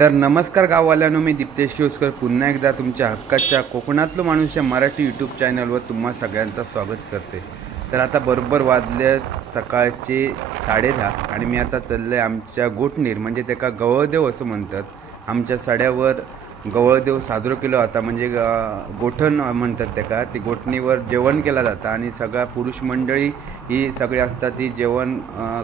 तर नमस्कार गाववाल्यांनो, मी दीप्तेश केवस्कर पुन्हा एकदा तुमच्या हक्काच्या कोकणातलो माणूसच्या मराठी यूट्यूब चॅनलवर तुम्हा सगळ्यांचं स्वागत करते। तर आता बरोबर वाजले सकाळचे 10:30 आणि मी आता चालले आमच्या गोठणीर, म्हणजे त्याका गवळदेव असं म्हणतात। आमच्या सड्यावर गवळदेव साजरो केलो आता, म्हणजे गोठण म्हणतात त्याका। ती गोठणीवर जेवण केला जातं आणि सगळा पुरुष मंडळी ही सगळी असतात, ती जेवण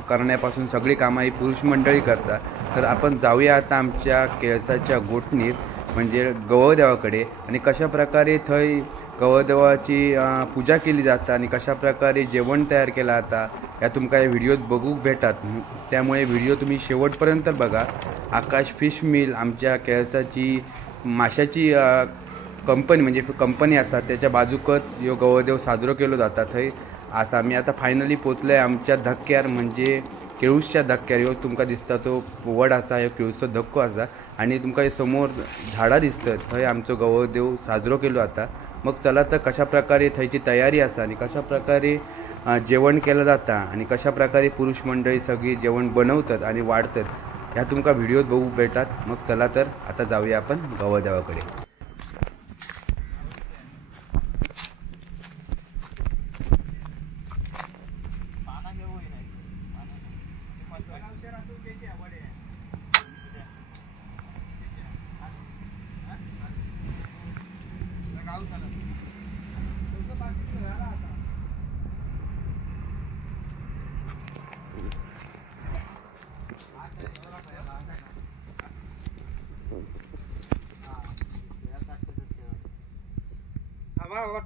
करण्यापासून सगळी कामं ही पुरुष मंडळी करतात। तर आपण जाऊया आता आमच्या केळसाच्या गोठणीत, म्हणजे गवळदेवाकडे, आणि कशा प्रकारे थंय गवळदेवाची पूजा केली जाता आणि कशा प्रकारे जेवण तयार केला जाता या तुमका या व्हिडिओत बघूक भेटतात। त्यामुळे व्हिडिओ तुम्ही शेवटपर्यंत बघा। आकाश फिश मिल आमच्या केळसाची माशाची कंपनी, म्हणजे कंपनी असा, त्याच्या बाजूकच ह्यो गवळदेव साजरो केलो जाता। थंय आज आम्ही आता फायनली पोचलोय आमच्या धक्क्यार, म्हणजे केळूसच्या धक्क्यार। ह्यो तुमका दिसता तो वड असा, ह्यो केळूसचो धक्को असा, आणि तुमका समोर झाडां दिसतात, थंय आमचो गवळदेव साजरो केलो जाता। मग चला तर कशा प्रकारे थंयची तयारी असा आणि कशा प्रकारे जेवण केलं जाता आणि कशा प्रकारे पुरुष मंडळी सगळी जेवण बनवतात आणि वाढतात ह्या तुमका व्हिडिओत बघू भेटतात। मग चला तर आता जाऊया आपण गवळदेवाकडे।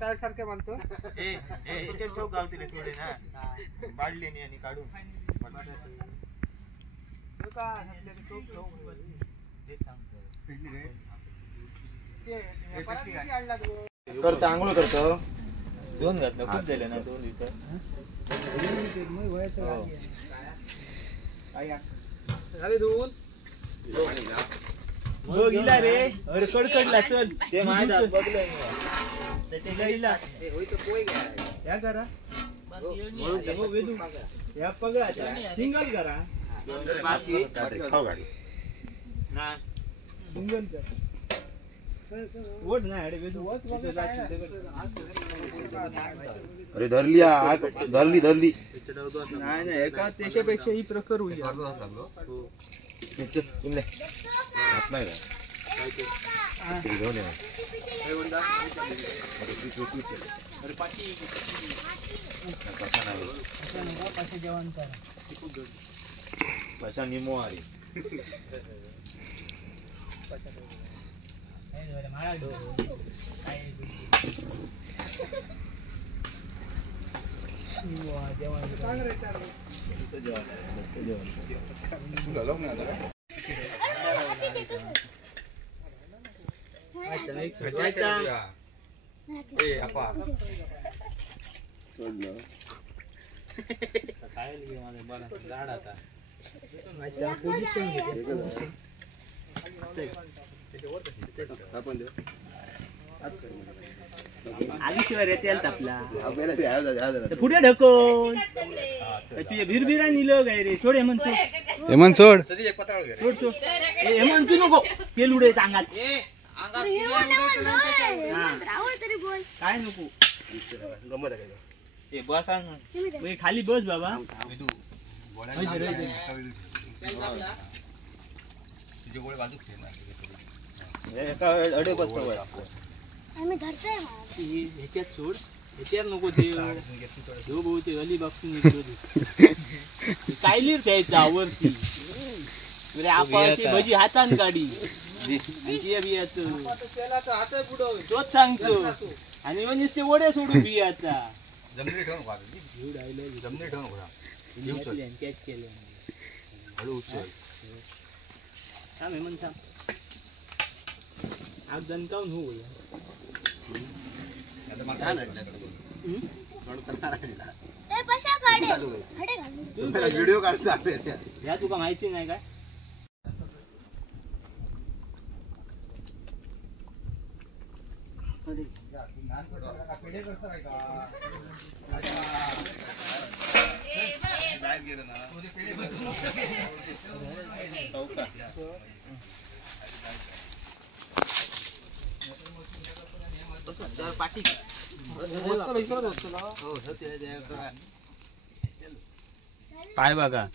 टायर सारखे म्हणतो गावतील थोडे ना बाळलेनी आणि काढून करतो आंघोळ करतो। 2 घातलं खूप दिले ना 2 लिटर गेला रे, अरे कडकडला चल ते माहिती बघलं त्याचे गेला या करा वेदू या पगळा सिंगल करा बाकी खाऊ गाडी ना सिंगल कर वोट नाही अरे वेदू अरे धरली धरली धरली नाही नाही एका त्याच्यापेक्षा ही प्रखर होईल। पशा निमो आली आलीशिवाय तेल तापला पुढे ढकल तुझ्या भिरभिरा निलं काय रे। सोड हेमंत, हेमंत सोड सोड सोड हेमंत, तू नको तेल उडे अंगात काय नको बस खाली बस बाबा। अडे बसतो ह्याच्यात सोड, ह्याच्यात नको देव भाऊ ते अली बापसून कायलीर द्यायचं आवरती अरे आपण भजी हातान काढी तोच सांगतो आणि नुसते वडे सोडून बियाचा जमिनी ठेवून कॅच केलं हेमंत आग दणकावून हो व्हिडिओ काढता या तुका माहिती नाही काय। पाय बघा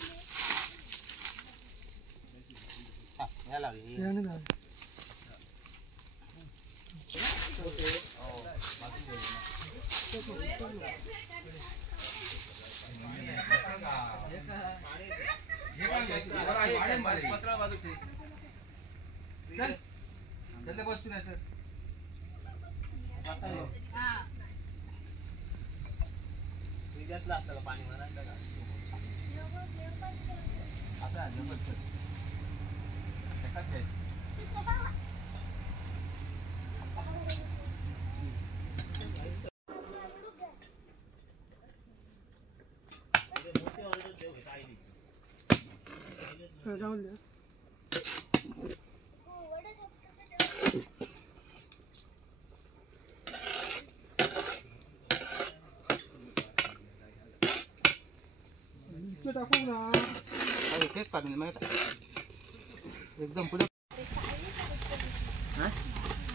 एकदम पुढे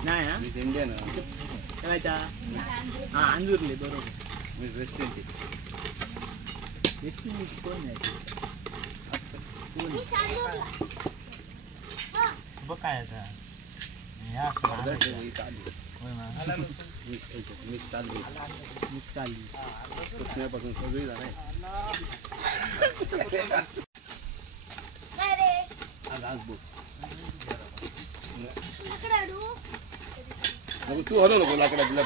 नाही इंडियन हा अंजूरले बरोबर मी वेस्टर्न कोण आहे बघ काय आता पुसण्यापासून सगळी झालंय तू हलो नको लाकडा दिला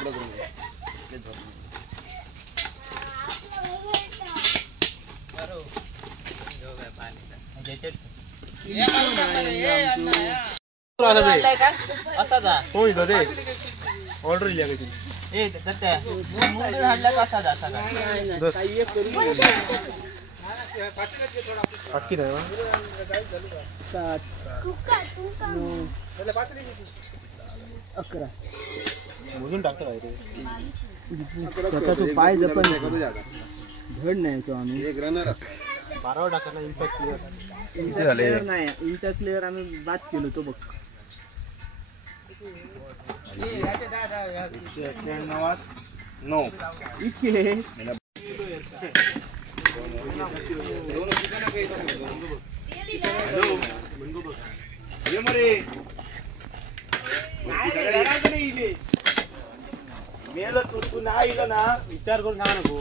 ऑर्डर मोजून टाकतो पाय जपन धड नाही तो आम्ही 12 टाकायला इम्पॅक्ट क्लिअर नाही इम्पॅक्ट क्लिअर आम्ही बात केलो तो बघ 9 इतके मेल तू नाही इलं ना विचार करून सांगा नको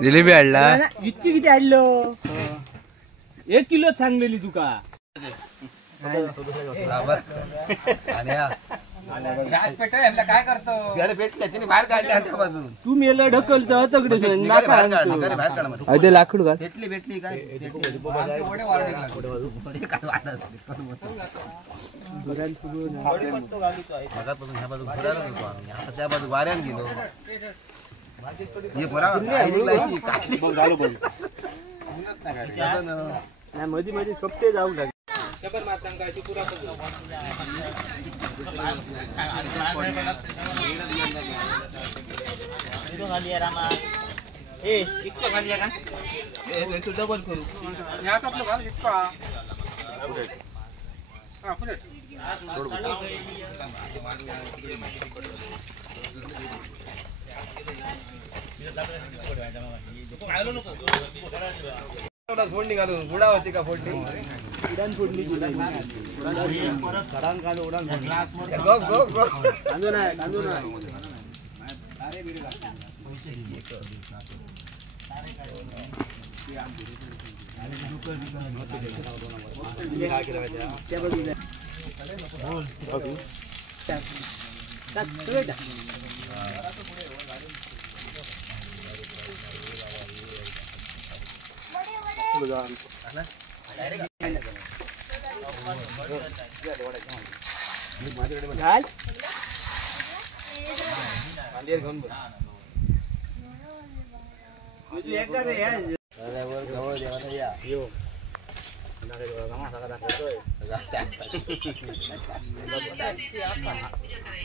जिलेबी आणला इतकी किती आणलो 1 किलो सांगलेली तुका काय करतो बाहेर काढले तू मेल ढकल लाकूड का भेटली काय त्या बाजू वाऱ्यान गेलो मध्ये मध्ये कपटे जाऊ लागले डबल करू फोडणी घालून बुडा होती का फोडणी उडान फोडली घाल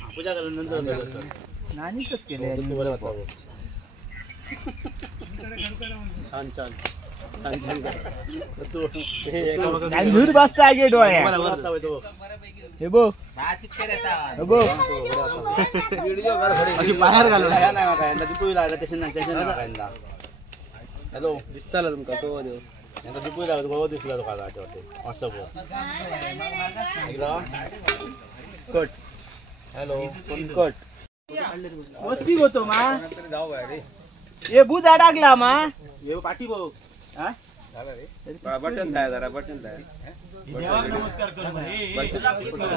पूजा करून नंतर नानीच केले छान छान दूर बसता गे डोळ्या हे बघ अशी बाहेर घालून हॅलो दिसताला तुमका तो यांचा दिपूय लागतो बघा दिसला तो काका व्हॉट्सअपवर कट हॅलो कट मस्ती होतो मा ये बूज अडकला मा ये पाठी बघ हा बटन द्या जरा बटन द्या नमस्कार कर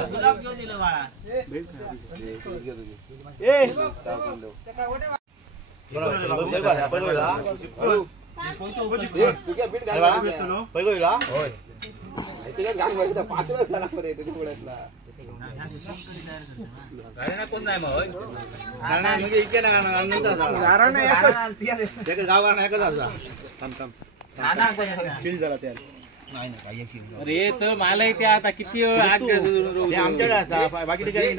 गुलाब घेऊन दिलं बाळा अरे तर मला इथे आता किती आमच्याकडे असता बाकी ठिकाणी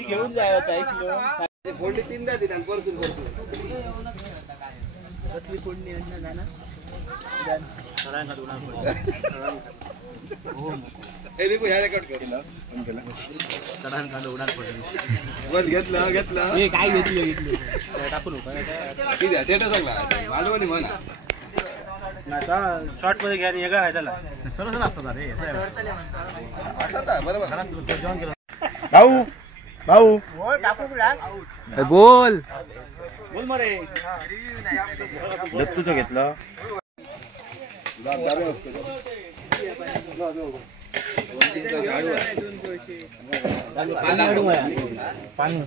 घेऊन जायचं फोडली तीनदा दिला परतून कसली फोडणी ना घेतलं काय घेतलं टाकून मालवणी म्हण शॉर्ट मध्ये घ्या वेगळा त्याला सरळ असतात बरोबर भाऊ भाऊ बोल बोल मरे दत्तूचं घेतलं पाणी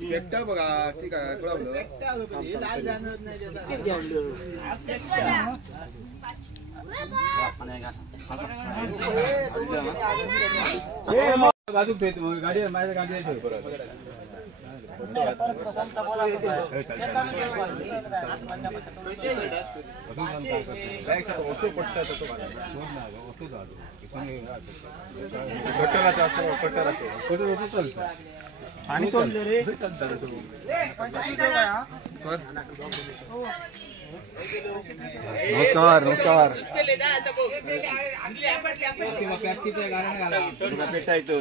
पेटा बघा ठीक आहे बाजू पेट गाडी माझ्या गाडी आणि सोडले रे नमस्कार नमस्कार पेटा येतो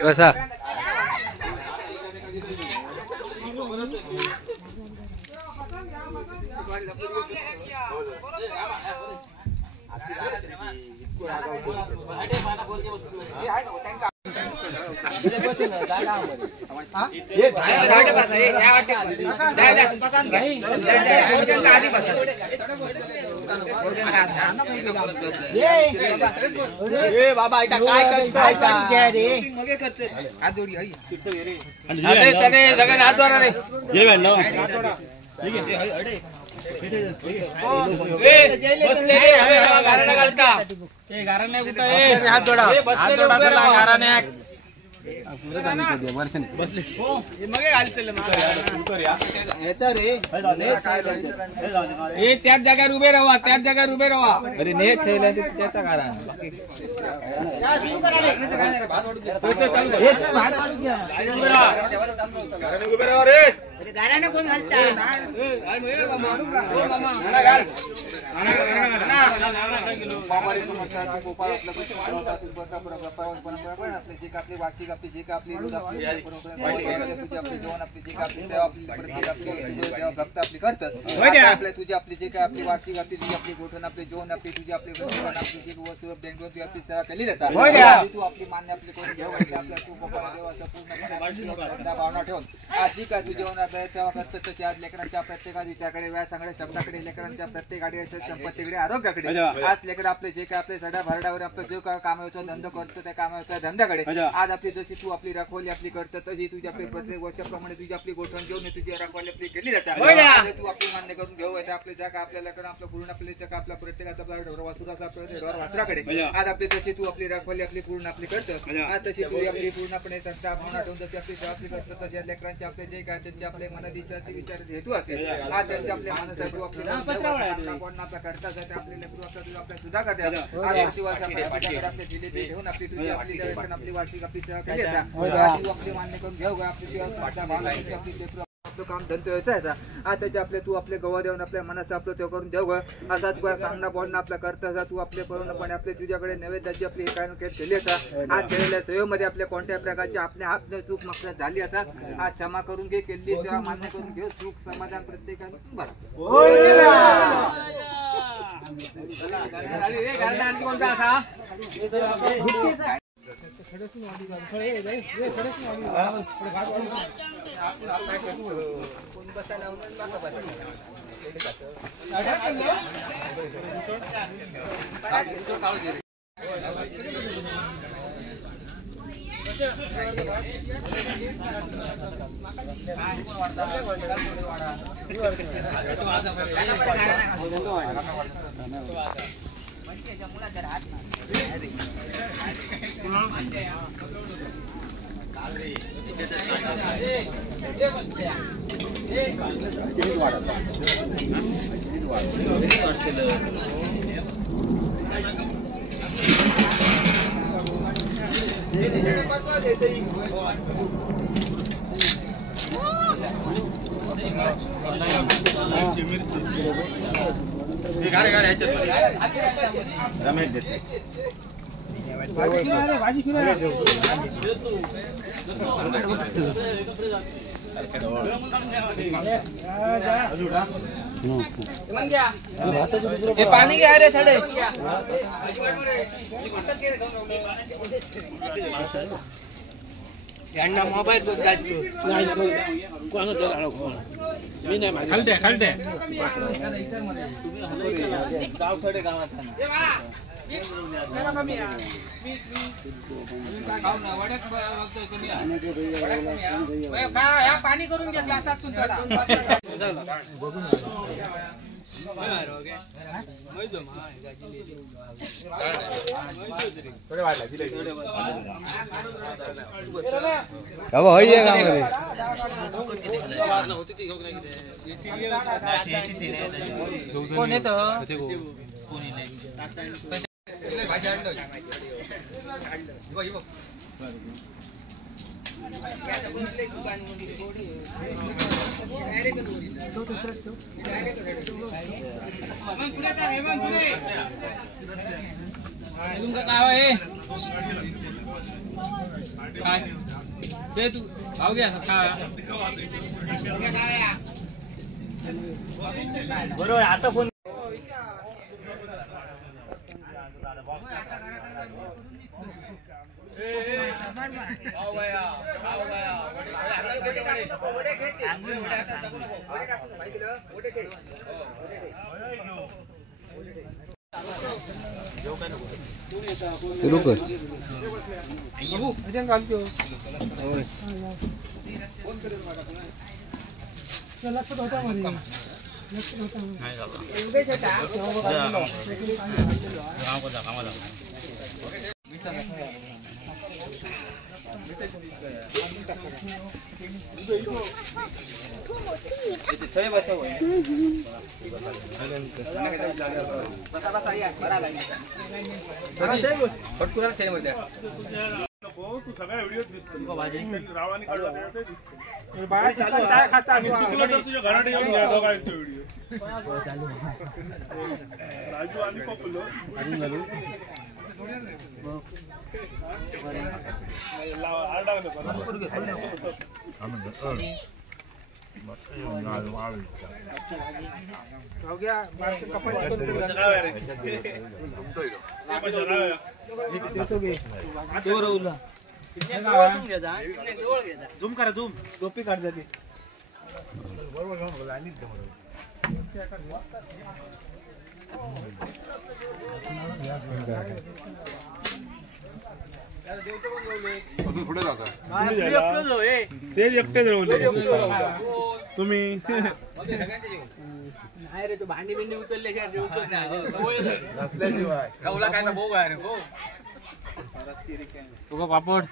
कसा बाबा त्याच जागेवर उभे राहा, त्याच जागेवर उभे राहा. अरे नेट ठेवलं त्याचा कारण गाड्याने कोण घालता जे का आपली वार्षिक आपली जे का आपली रोज आपली तुझी आपली जेवण आपली जे का आपली सेवा आपली प्रत्येक आपली भक्त आपली करतात आपल्या तुझी आपली जे काय आपली वार्षिक आपली तुझी आपली गोठण आपली जेवण आपली तुझी आपली आपली जी वस्तू बँकेत आपली सेवा केली जातात तू आपली मान्य आपली करून घेऊ आपल्या तू गोपाळ देवाचं पूर्ण भावना ठेवून आज जी काय तू जेवण आपल्या सेवा करतात तशी आज लेकरांच्या प्रत्येका त्याकडे व्याज चांगल्या शब्दाकडे लेकरांच्या प्रत्येक आडीच्या संपत्तीकडे आरोग्याकडे आज लेकर आपले जे काय आपले सडा भरडावर आपलं जो काय कामाचा धंदा करतो त्या कामाच्या धंद्याकडे आज आपली जशी तू आपली रखवाली आपली करतो तशी तुझी आपली प्रत्येक वर्षाप्रमाणे तुझी आपली गोठवण घेऊन तुझी रखवाली आपली केली जाते तू आपली मान्य करून घेऊ आपले ज्या काय आपल्याला आपलं पूर्ण आपले ज्या आपल्या प्रत्येकाचा आपला ढोर वासुराचा ढोर वासुराकडे आज आपली जशी तू आपली रखवाली आपली पूर्ण आपली करतो आज तशी तू आपली पूर्णपणे संस्था भावना ठेवून जशी आपली सेवा आपली करतो तशी लेकरांचे आपले जे काय त्यांचे आपले मनाधीचे विचार हेतू असेल आज त्यांच्या आपल्या मनाचा तू आपली आपला करता जाते आपले लेकरू आपल्या सुद्धा करते आज आपले जिलेबी घेऊन आपली तुझी आपली आपली वार्षिक आपली सेवा केली तू आपली मान्य करून घेऊ आपली आपली लेकरू आपलं काम धंदो व्हायचा आज त्याचे आपले तू आपले गवा देऊन आपल्या मनाचं आपलं ते करून देऊ असा तुला सामना बोलणं आपला करता तू आपले पूर्णपणे आपले तुझ्याकडे नैवेद्याची आपली काय केली असतात आज केलेल्या सेवेमध्ये आपल्या कोणत्याही प्रकारची आपल्या हात चूक मकसद झाली असतात आज क्षमा करून घे केली तेव्हा मान्य करून घेऊ चूक समाधान प्रत्येकाने रमेश देते पाणी घ्या रे थोडे यांना मोबाईल खालते खालते गाव थोडे गावात पाणी करून घ्या ग्लासातून तुमका काय ते तू भाव घ्या बरोबर आता फोन सुरू कर लक्षात होता मध्ये तू सगळ्या व्हिडिओ दिसतो रावणाने तुझ्या घरात येऊन घ्या बघायचो व्हिडिओ राजू आणि पकडलो झूम करा झूम टोपी काढ जाते पुढे जाता ते एकटेच राहले तुम्ही नाही रे तू भांडी बिंडी उचलले काय राहुला काय ना भाऊ काय रे पापड